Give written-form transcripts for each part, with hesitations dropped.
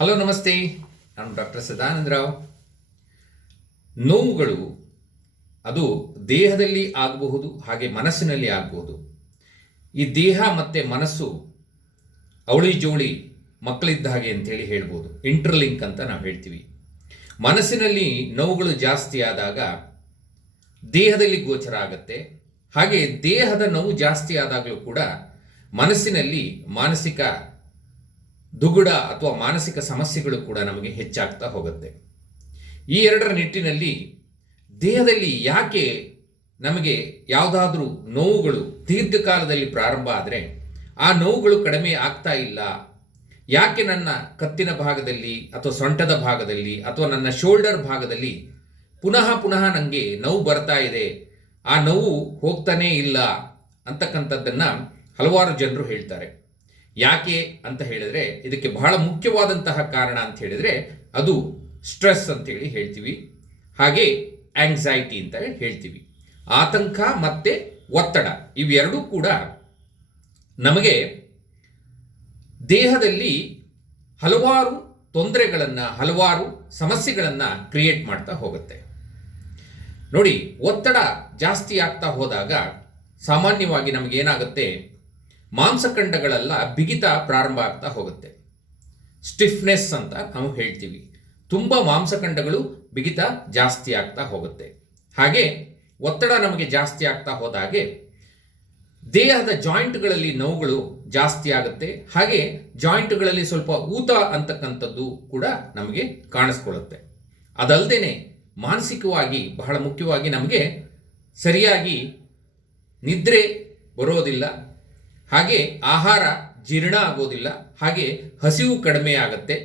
Hello ನಮಸ್ತೆ, ನಾನು doctor Sadananda Rao. ನೋವುಗಳು ಅದು ದೇಹದಲ್ಲಿ ಆಗಬಹುದು, ಹಾಗೆ ಮನಸ್ಸಿನಲ್ಲಿ ಆಗಬಹುದು. ಈ ದೇಹ ಮತ್ತು ಮನಸ್ಸು ಅವಳಿ ಜೋಳಿ ಮಕ್ಕಳಿದ್ದ ಹಾಗೆ ಅಂತೇಳಿ ಹೇಳ್ಬೋದು. ಇಂಟರ್ಲಿಂಕ್ ಅಂತ ನಾವು ಹೇಳ್ತೀವಿ. ಮನಸ್ಸಿನಲ್ಲಿ ನೋವುಗಳು ಜಾಸ್ತಿ ಆದಾಗ ದೇಹದಲ್ಲಿ ಗೋಚರ ಆಗುತ್ತೆ. ಹಾಗೆ ದೇಹದ ನೋವು ಜಾಸ್ತಿ ಆದಾಗಲೂ ಕೂಡ ಮನಸ್ಸಿನಲ್ಲಿ ಮಾನಸಿಕ ದುಗುಡ ಅಥವಾ ಮಾನಸಿಕ ಸಮಸ್ಯೆಗಳು ಕೂಡ ನಮಗೆ ಹೆಚ್ಚಾಗ್ತಾ ಹೋಗುತ್ತೆ. ಈ ಎರಡರ ನಿಟ್ಟಿನಲ್ಲಿ ದೇಹದಲ್ಲಿ ಯಾಕೆ ನಮಗೆ ಯಾವುದಾದ್ರೂ ನೋವುಗಳು ದೀರ್ಘಕಾಲದಲ್ಲಿ ಪ್ರಾರಂಭ ಆದರೆ ಆ ನೋವುಗಳು ಕಡಿಮೆ ಆಗ್ತಾ ಇಲ್ಲ, ಯಾಕೆ ನನ್ನ ಕತ್ತಿನ ಭಾಗದಲ್ಲಿ ಅಥವಾ ಸೊಂಟದ ಭಾಗದಲ್ಲಿ ಅಥವಾ ನನ್ನ ಶೋಲ್ಡರ್ ಭಾಗದಲ್ಲಿ ಪುನಃ ಪುನಃ ನನಗೆ ನೋವು ಬರ್ತಾ ಇದೆ, ಆ ನೋವು ಹೋಗ್ತಾನೇ ಇಲ್ಲ ಅಂತಕ್ಕಂಥದ್ದನ್ನು ಹಲವಾರು ಜನರು ಹೇಳ್ತಾರೆ. ಯಾಕೆ ಅಂತ ಹೇಳಿದರೆ ಇದಕ್ಕೆ ಬಹಳ ಮುಖ್ಯವಾದಂತಹ ಕಾರಣ ಅಂತ ಹೇಳಿದರೆ ಅದು ಸ್ಟ್ರೆಸ್ ಅಂತೇಳಿ ಹೇಳ್ತೀವಿ, ಹಾಗೆ ಆಂಗ್ಸೈಟಿ ಅಂತ ಹೇಳ್ತೀವಿ. ಆತಂಕ ಮತ್ತು ಒತ್ತಡ ಇವೆರಡೂ ಕೂಡ ನಮಗೆ ದೇಹದಲ್ಲಿ ಹಲವಾರು ತೊಂದರೆಗಳನ್ನು, ಹಲವಾರು ಸಮಸ್ಯೆಗಳನ್ನು ಕ್ರಿಯೇಟ್ ಮಾಡ್ತಾ ಹೋಗುತ್ತೆ. ನೋಡಿ, ಒತ್ತಡ ಜಾಸ್ತಿ ಆಗ್ತಾ ಹೋದಾಗ ಸಾಮಾನ್ಯವಾಗಿ ನಮಗೇನಾಗುತ್ತೆ, ಮಾಂಸಖಂಡಗಳೆಲ್ಲ ಬಿಗಿತ ಪ್ರಾರಂಭ ಆಗ್ತಾ ಹೋಗುತ್ತೆ. ಸ್ಟಿಫ್ನೆಸ್ ಅಂತ ನಾವು ಹೇಳ್ತೀವಿ. ತುಂಬ ಮಾಂಸಖಂಡಗಳು ಬಿಗಿತ ಜಾಸ್ತಿ ಆಗ್ತಾ ಹೋಗುತ್ತೆ. ಹಾಗೆ ಒತ್ತಡ ನಮಗೆ ಜಾಸ್ತಿ ಆಗ್ತಾ ಹೋದಾಗೆ ದೇಹದ ಜಾಯಿಂಟ್ಗಳಲ್ಲಿ ನೋವುಗಳು ಜಾಸ್ತಿ ಆಗುತ್ತೆ. ಹಾಗೆ ಜಾಯಿಂಟ್ಗಳಲ್ಲಿ ಸ್ವಲ್ಪ ಊತ ಅಂತಕ್ಕಂಥದ್ದು ಕೂಡ ನಮಗೆ ಕಾಣಿಸ್ಕೊಳ್ಳುತ್ತೆ. ಅದಲ್ಲದೆ ಮಾನಸಿಕವಾಗಿ ಬಹಳ ಮುಖ್ಯವಾಗಿ ನಮಗೆ ಸರಿಯಾಗಿ ನಿದ್ರೆ ಬರೋದಿಲ್ಲ, ಹಾಗೆ ಆಹಾರ ಜೀರ್ಣ ಆಗೋದಿಲ್ಲ, ಹಾಗೆ ಹಸಿವು ಕಡಿಮೆ ಆಗುತ್ತೆ.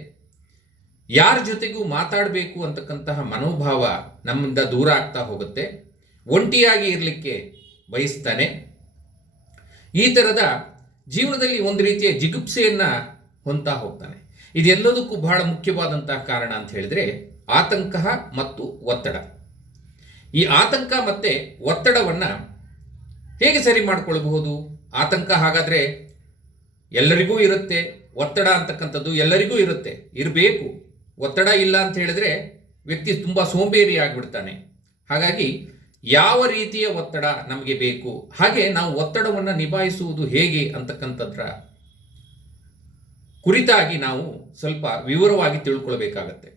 ಯಾರ ಜೊತೆಗೂ ಮಾತಾಡಬೇಕು ಅಂತಕ್ಕಂತಹ ಮನೋಭಾವ ನಮ್ಮಿಂದ ದೂರ ಆಗ್ತಾ ಹೋಗುತ್ತೆ. ಒಂಟಿಯಾಗಿ ಇರಲಿಕ್ಕೆ ಬಯಸ್ತಾನೆ. ಈ ಥರದ ಜೀವನದಲ್ಲಿ ಒಂದು ರೀತಿಯ ಜಿಗುಪ್ಸೆಯನ್ನು ಹೊಂದ್ತಾ ಹೋಗ್ತಾನೆ. ಇದೆಲ್ಲದಕ್ಕೂ ಬಹಳ ಮುಖ್ಯವಾದಂತಹ ಕಾರಣ ಅಂತ ಹೇಳಿದರೆ ಆತಂಕ ಮತ್ತು ಒತ್ತಡ. ಈ ಆತಂಕ ಮತ್ತು ಒತ್ತಡವನ್ನು ಹೇಗೆ ಸರಿ ಮಾಡಿಕೊಳ್ಬಹುದು? ಆತಂಕ ಹಾಗಾದರೆ ಎಲ್ಲರಿಗೂ ಇರುತ್ತೆ, ಒತ್ತಡ ಅಂತಕ್ಕಂಥದ್ದು ಎಲ್ಲರಿಗೂ ಇರಬೇಕು. ಒತ್ತಡ ಇಲ್ಲ ಅಂತ ಹೇಳಿದ್ರೆ ವ್ಯಕ್ತಿ ತುಂಬ ಸೋಂಬೇರಿ ಆಗಿಬಿಡ್ತಾನೆ. ಹಾಗಾಗಿ ಯಾವ ರೀತಿಯ ಒತ್ತಡ ನಮಗೆ ಬೇಕು, ಹಾಗೆ ನಾವು ಒತ್ತಡವನ್ನು ನಿಭಾಯಿಸುವುದು ಹೇಗೆ ಅಂತಕ್ಕಂಥದ್ರ ಕುರಿತಾಗಿ ನಾವು ಸ್ವಲ್ಪ ವಿವರವಾಗಿ ತಿಳ್ಕೊಳ್ಬೇಕಾಗತ್ತೆ.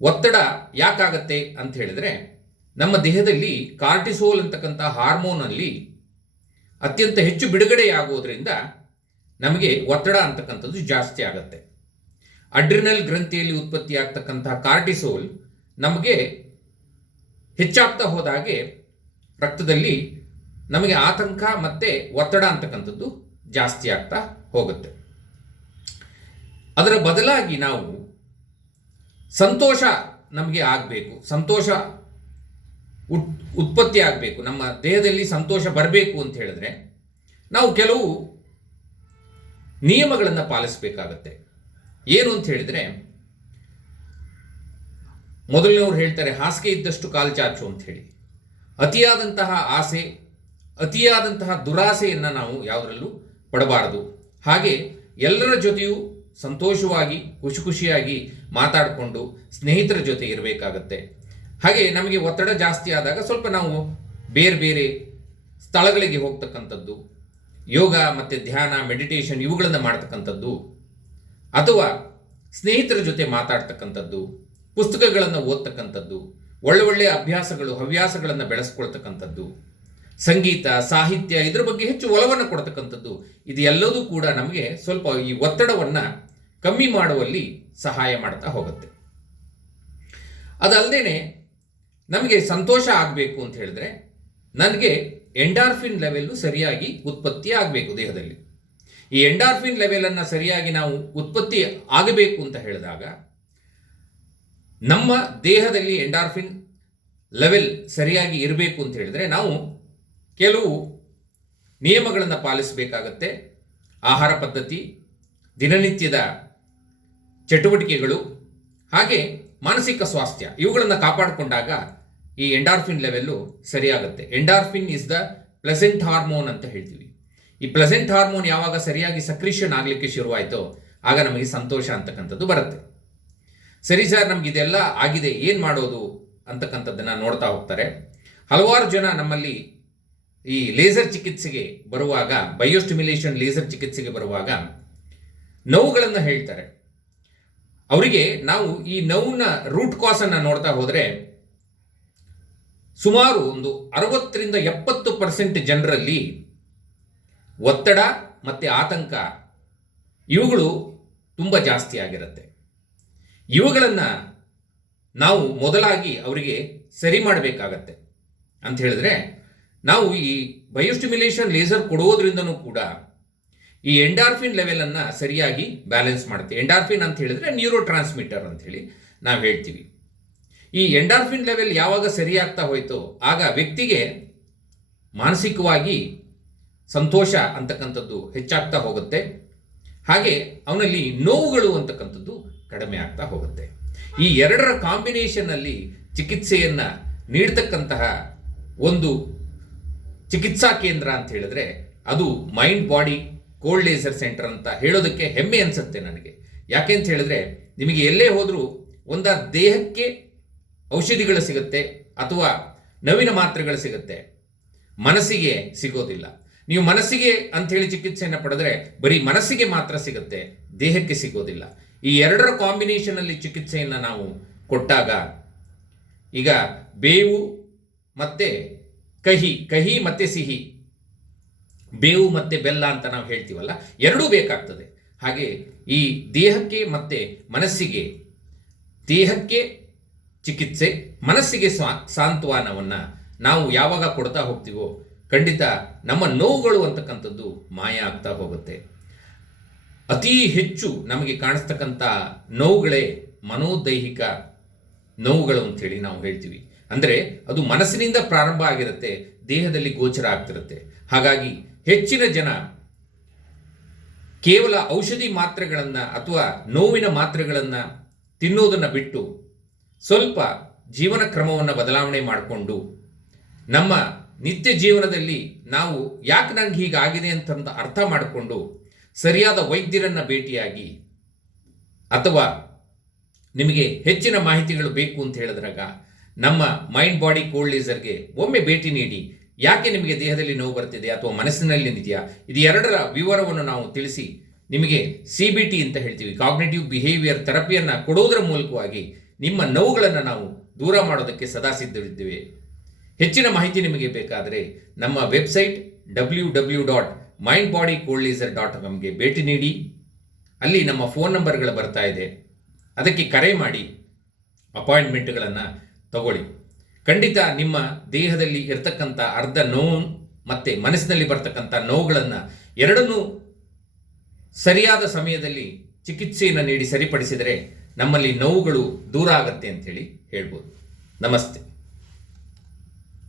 ಒತ್ತಡ ಯಾಕಾಗತ್ತೆ ಅಂತ ಹೇಳಿದ್ರೆ, ನಮ್ಮ ದೇಹದಲ್ಲಿ ಕಾರ್ಟಿಸೋಲ್ ಅಂತಕ್ಕಂಥ ಹಾರ್ಮೋನಲ್ಲಿ ಅತ್ಯಂತ ಹೆಚ್ಚು ಬಿಡುಗಡೆಯಾಗೋದ್ರಿಂದ ನಮಗೆ ಒತ್ತಡ ಅಂತಕ್ಕಂಥದ್ದು ಜಾಸ್ತಿ ಆಗುತ್ತೆ. ಅಡ್ರಿನಲ್ ಗ್ರಂಥಿಯಲ್ಲಿ ಉತ್ಪತ್ತಿ ಆಗ್ತಕ್ಕಂತಹ ಕಾರ್ಟಿಸೋಲ್ ನಮಗೆ ಹೆಚ್ಚಾಗ್ತಾ ಹೋದಾಗೆ ರಕ್ತದಲ್ಲಿ ನಮಗೆ ಆತಂಕ ಮತ್ತು ಒತ್ತಡ ಅಂತಕ್ಕಂಥದ್ದು ಜಾಸ್ತಿ ಆಗ್ತಾ ಹೋಗುತ್ತೆ. ಅದರ ಬದಲಾಗಿ ನಾವು ಸಂತೋಷ ನಮಗೆ ಆಗಬೇಕು, ಸಂತೋಷ ಉತ್ಪತ್ತಿ ಆಗಬೇಕು, ನಮ್ಮ ದೇಹದಲ್ಲಿ ಸಂತೋಷ ಬರಬೇಕು ಅಂತ ಹೇಳಿದ್ರೆ ನಾವು ಕೆಲವು ನಿಯಮಗಳನ್ನು ಪಾಲಿಸಬೇಕಾಗತ್ತೆ. ಏನು ಅಂತ ಹೇಳಿದರೆ, ಮೊದಲಿನವ್ರು ಹೇಳ್ತಾರೆ ಹಾಸಿಗೆ ಇದ್ದಷ್ಟು ಕಾಲು ಚಾಚು ಅಂತ ಹೇಳಿ. ಅತಿಯಾದಂತಹ ಆಸೆ, ಅತಿಯಾದಂತಹ ದುರಾಸೆಯನ್ನು ನಾವು ಯಾವುದರಲ್ಲೂ ಪಡಬಾರದು. ಹಾಗೆ ಎಲ್ಲರ ಜೊತೆಯೂ ಸಂತೋಷವಾಗಿ ಖುಷಿಯಾಗಿ ಮಾತಾಡಿಕೊಂಡು ಸ್ನೇಹಿತರ ಜೊತೆ ಇರಬೇಕಾಗತ್ತೆ. ಹಾಗೆ ನಮಗೆ ಒತ್ತಡ ಜಾಸ್ತಿ ಆದಾಗ ಸ್ವಲ್ಪ ನಾವು ಬೇರೆ ಬೇರೆ ಸ್ಥಳಗಳಿಗೆ ಹೋಗ್ತಕ್ಕಂಥದ್ದು, ಯೋಗ ಮತ್ತು ಧ್ಯಾನ, ಮೆಡಿಟೇಷನ್ ಇವುಗಳನ್ನು ಮಾಡ್ತಕ್ಕಂಥದ್ದು, ಅಥವಾ ಸ್ನೇಹಿತರ ಜೊತೆ ಮಾತಾಡ್ತಕ್ಕಂಥದ್ದು, ಪುಸ್ತಕಗಳನ್ನು ಓದ್ತಕ್ಕಂಥದ್ದು, ಒಳ್ಳೊಳ್ಳೆಯ ಅಭ್ಯಾಸಗಳು ಹವ್ಯಾಸಗಳನ್ನು ಬೆಳೆಸ್ಕೊಳ್ತಕ್ಕಂಥದ್ದು, ಸಂಗೀತ, ಸಾಹಿತ್ಯ ಇದ್ರ ಬಗ್ಗೆ ಹೆಚ್ಚು ಒಲವನ್ನು ಕೊಡ್ತಕ್ಕಂಥದ್ದು, ಇದೆಲ್ಲದೂ ಕೂಡ ನಮಗೆ ಸ್ವಲ್ಪ ಈ ಒತ್ತಡವನ್ನು ಕಮ್ಮಿ ಮಾಡುವಲ್ಲಿ ಸಹಾಯ ಮಾಡ್ತಾ ಹೋಗುತ್ತೆ. ಅದಲ್ಲದೆ ನಮಗೆ ಸಂತೋಷ ಆಗಬೇಕು ಅಂತ ಹೇಳಿದ್ರೆ ನನಗೆ ಎಂಡಾರ್ಫಿನ್ ಲೆವೆಲ್ಲು ಸರಿಯಾಗಿ ಉತ್ಪತ್ತಿ ಆಗಬೇಕು ದೇಹದಲ್ಲಿ. ಈ ಎಂಡಾರ್ಫಿನ್ ಲೆವೆಲನ್ನು ಸರಿಯಾಗಿ ನಾವು ಉತ್ಪತ್ತಿ ಆಗಬೇಕು ಅಂತ ಹೇಳಿದಾಗ ನಮ್ಮ ದೇಹದಲ್ಲಿ ಎಂಡಾರ್ಫಿನ್ ಲೆವೆಲ್ ಸರಿಯಾಗಿ ಇರಬೇಕು ಅಂತ ಹೇಳಿದ್ರೆ ನಾವು ಕೆಲವು ನಿಯಮಗಳನ್ನು ಪಾಲಿಸಬೇಕಾಗತ್ತೆ. ಆಹಾರ ಪದ್ಧತಿ, ದಿನನಿತ್ಯದ ಚಟುವಟಿಕೆಗಳು, ಹಾಗೆ ಮಾನಸಿಕ ಸ್ವಾಸ್ಥ್ಯ ಇವುಗಳನ್ನು ಕಾಪಾಡಿಕೊಂಡಾಗ ಈ ಎಂಡಾರ್ಫಿನ್ ಲೆವೆಲ್ಲು ಸರಿಯಾಗುತ್ತೆ. Endorphin is the pleasant hormone ಅಂತ ಹೇಳ್ತೀವಿ. ಈ ಪ್ಲೆಸೆಂಟ್ ಹಾರ್ಮೋನ್ ಯಾವಾಗ ಸರಿಯಾಗಿ ಸಕ್ರಿಷನ್ ಆಗಲಿಕ್ಕೆ ಶುರುವಾಯಿತೋ ಆಗ ನಮಗೆ ಸಂತೋಷ ಅಂತಕ್ಕಂಥದ್ದು ಬರುತ್ತೆ. ಸರಿ ಸರ್, ನಮಗಿದೆಲ್ಲ ಆಗಿದೆ, ಏನು ಮಾಡೋದು ಅಂತಕ್ಕಂಥದ್ದನ್ನು ನೋಡ್ತಾ ಹೋಗ್ತಾರೆ. ಹಲವಾರು ಜನ ನಮ್ಮಲ್ಲಿ ಈ ಲೇಸರ್ ಚಿಕಿತ್ಸೆಗೆ ಬರುವಾಗ, ಬಯೋಸ್ಟಿಮ್ಯುಲೇಷನ್ ಲೇಸರ್ ಚಿಕಿತ್ಸೆಗೆ ಬರುವಾಗ ನೋವುಗಳನ್ನು ಹೇಳ್ತಾರೆ. ಅವರಿಗೆ ನಾವು ಈ ನೋವಿನ ರೂಟ್ ಕಾಸನ್ನು ನೋಡ್ತಾ ಹೋದರೆ ಸುಮಾರು ಒಂದು 60-70% ಜನರಲ್ಲಿ ಒತ್ತಡ ಮತ್ತು ಆತಂಕ ಇವುಗಳು ತುಂಬ ಜಾಸ್ತಿ ಆಗಿರುತ್ತೆ. ಇವುಗಳನ್ನು ನಾವು ಮೊದಲಾಗಿ ಅವರಿಗೆ ಸರಿ ಮಾಡಬೇಕಾಗತ್ತೆ. ಅಂತ ಹೇಳಿದ್ರೆ ನಾವು ಈ ಬಯೋಸ್ಟಿಮ್ಯುಲೇಷನ್ ಲೇಸರ್ ಕೊಡೋದ್ರಿಂದನೂ ಕೂಡ ಈ ಎಂಡಾರ್ಫಿನ್ ಲೆವೆಲನ್ನು ಸರಿಯಾಗಿ ಬ್ಯಾಲೆನ್ಸ್ ಮಾಡುತ್ತೆ. ಎಂಡಾರ್ಫಿನ್ ಅಂತ ಹೇಳಿದ್ರೆ ನ್ಯೂರೋ ಟ್ರಾನ್ಸ್ಮಿಟರ್ ಅಂತ ಹೇಳಿ ನಾವು ಹೇಳ್ತೀವಿ. ಈ ಎಂಡಾರ್ಫಿನ್ ಲೆವೆಲ್ ಯಾವಾಗ ಸರಿಯಾಗ್ತಾ ಹೋಯ್ತೋ ಆಗ ವ್ಯಕ್ತಿಗೆ ಮಾನಸಿಕವಾಗಿ ಸಂತೋಷ ಅಂತಕ್ಕಂಥದ್ದು ಹೆಚ್ಚಾಗ್ತಾ ಹೋಗುತ್ತೆ. ಹಾಗೆ ಅವನಲ್ಲಿ ನೋವುಗಳು ಅಂತಕ್ಕಂಥದ್ದು ಕಡಿಮೆ ಆಗ್ತಾ ಹೋಗುತ್ತೆ. ಈ ಎರಡರ ಕಾಂಬಿನೇಷನ್ನಲ್ಲಿ ಚಿಕಿತ್ಸೆಯನ್ನು ನೀಡ್ತಕ್ಕಂತಹ ಒಂದು ಚಿಕಿತ್ಸಾ ಕೇಂದ್ರ ಅಂತ ಹೇಳಿದ್ರೆ ಅದು mind body cold laser centre ಅಂತ ಹೇಳೋದಕ್ಕೆ ಹೆಮ್ಮೆ ಅನಿಸುತ್ತೆ ನನಗೆ. ಯಾಕೆ ಅಂತ ಹೇಳಿದ್ರೆ ನಿಮಗೆ ಎಲ್ಲೇ ಹೋದರೂ ಒಂದ ದೇಹಕ್ಕೆ ಔಷಧಿಗಳು ಸಿಗುತ್ತೆ ಅಥವಾ ನವೀನ ಮಾತ್ರೆಗಳು ಸಿಗುತ್ತೆ, ಮನಸ್ಸಿಗೆ ಸಿಗೋದಿಲ್ಲ. ನೀವು ಮನಸ್ಸಿಗೆ ಅಂಥೇಳಿ ಚಿಕಿತ್ಸೆಯನ್ನು ಪಡೆದ್ರೆ ಬರೀ ಮನಸ್ಸಿಗೆ ಮಾತ್ರ ಸಿಗುತ್ತೆ, ದೇಹಕ್ಕೆ ಸಿಗೋದಿಲ್ಲ. ಈ ಎರಡರ ಕಾಂಬಿನೇಷನಲ್ಲಿ ಚಿಕಿತ್ಸೆಯನ್ನು ನಾವು ಕೊಟ್ಟಾಗ ಈಗ ಬೇವು ಮತ್ತು ಕಹಿ ಮತ್ತು ಸಿಹಿ, ಬೇವು ಮತ್ತು ಬೆಲ್ಲ ಅಂತ ನಾವು ಹೇಳ್ತೀವಲ್ಲ, ಎರಡೂ ಬೇಕಾಗ್ತದೆ. ಹಾಗೆ ಈ ದೇಹಕ್ಕೆ ಮತ್ತು ಮನಸ್ಸಿಗೆ, ದೇಹಕ್ಕೆ ಚಿಕಿತ್ಸೆ, ಮನಸ್ಸಿಗೆ ಸಾಂತ್ವನವನ್ನು ನಾವು ಯಾವಾಗ ಕೊಡ್ತಾ ಹೋಗ್ತೀವೋ ಖಂಡಿತ ನಮ್ಮ ನೋವುಗಳು ಅಂತಕ್ಕಂಥದ್ದು ಮಾಯ ಆಗ್ತಾ ಹೋಗುತ್ತೆ. ಅತಿ ಹೆಚ್ಚು ನಮಗೆ ಕಾಣಿಸ್ತಕ್ಕಂಥ ನೋವುಗಳೇ ಮನೋದೈಹಿಕ ನೋವುಗಳು ಅಂಥೇಳಿ ನಾವು ಹೇಳ್ತೀವಿ. ಅಂದರೆ ಅದು ಮನಸ್ಸಿನಿಂದ ಪ್ರಾರಂಭ ಆಗಿರುತ್ತೆ, ದೇಹದಲ್ಲಿ ಗೋಚರ ಆಗ್ತಿರುತ್ತೆ. ಹಾಗಾಗಿ ಹೆಚ್ಚಿನ ಜನ ಕೇವಲ ಔಷಧಿ ಮಾತ್ರೆಗಳನ್ನು ಅಥವಾ ನೋವಿನ ಮಾತ್ರೆಗಳನ್ನು ತಿನ್ನೋದನ್ನು ಬಿಟ್ಟು ಸ್ವಲ್ಪ ಜೀವನ ಕ್ರಮವನ್ನು ಬದಲಾವಣೆ ಮಾಡಿಕೊಂಡು ನಮ್ಮ ನಿತ್ಯ ಜೀವನದಲ್ಲಿ ನಾವು ಯಾಕೆ ನನಗೆ ಹೀಗಾಗಿದೆ ಅಂತ ಅರ್ಥ ಮಾಡಿಕೊಂಡು ಸರಿಯಾದ ವೈದ್ಯರನ್ನು ಭೇಟಿಯಾಗಿ, ಅಥವಾ ನಿಮಗೆ ಹೆಚ್ಚಿನ ಮಾಹಿತಿಗಳು ಬೇಕು ಅಂತ ಹೇಳಿದ್ರಾಗ ನಮ್ಮ ಮೈಂಡ್ ಬಾಡಿ ಕೋಲ್ಡ್ ಲೇಸರ್ಗೆ ಒಮ್ಮೆ ಭೇಟಿ ನೀಡಿ. ಯಾಕೆ ನಿಮಗೆ ದೇಹದಲ್ಲಿ ನೋವು ಬರ್ತಿದೆ ಅಥವಾ ಮನಸ್ಸಿನಲ್ಲಿ ಇದೆಯಾ, ಇದು ಎರಡರ ವಿವರವನ್ನು ನಾವು ತಿಳಿಸಿ ನಿಮಗೆ CBT ಅಂತ ಹೇಳ್ತೀವಿ, ಕಾಗ್ನಿಟಿವ್ ಬಿಹೇವಿಯರ್ ಥೆರಪಿಯನ್ನು ಕೊಡೋದರ ಮೂಲಕವಾಗಿ ನಿಮ್ಮ ನೋವುಗಳನ್ನು ನಾವು ದೂರ ಮಾಡೋದಕ್ಕೆ ಸದಾ ಸಿದ್ಧರಿದ್ದೇವೆ. ಹೆಚ್ಚಿನ ಮಾಹಿತಿ ನಿಮಗೆ ಬೇಕಾದರೆ ನಮ್ಮ ವೆಬ್ಸೈಟ್ www.mindbodycoldlaser.comಗೆ ಭೇಟಿ ನೀಡಿ. ಅಲ್ಲಿ ನಮ್ಮ ಫೋನ್ ನಂಬರ್ಗಳು ಬರ್ತಾ ಇದೆ, ಅದಕ್ಕೆ ಕರೆ ಮಾಡಿ ಅಪಾಯಿಂಟ್ಮೆಂಟ್ಗಳನ್ನು ತಗೊಳ್ಳಿ. ಖಂಡಿತ ನಿಮ್ಮ ದೇಹದಲ್ಲಿ ಇರತಕ್ಕಂಥ ಅರ್ಧ ನೋವು ಮತ್ತು ಮನಸ್ಸಿನಲ್ಲಿ ಬರ್ತಕ್ಕಂಥ ನೋವುಗಳನ್ನು ಎರಡನ್ನೂ ಸರಿಯಾದ ಸಮಯದಲ್ಲಿ ಚಿಕಿತ್ಸೆಯನ್ನು ನೀಡಿ ಸರಿಪಡಿಸಿದರೆ ನಮ್ಮಲ್ಲಿ ನೋವುಗಳು ದೂರ ಆಗುತ್ತೆ ಅಂಥೇಳಿ ಹೇಳ್ಬೋದು. ನಮಸ್ತೆ.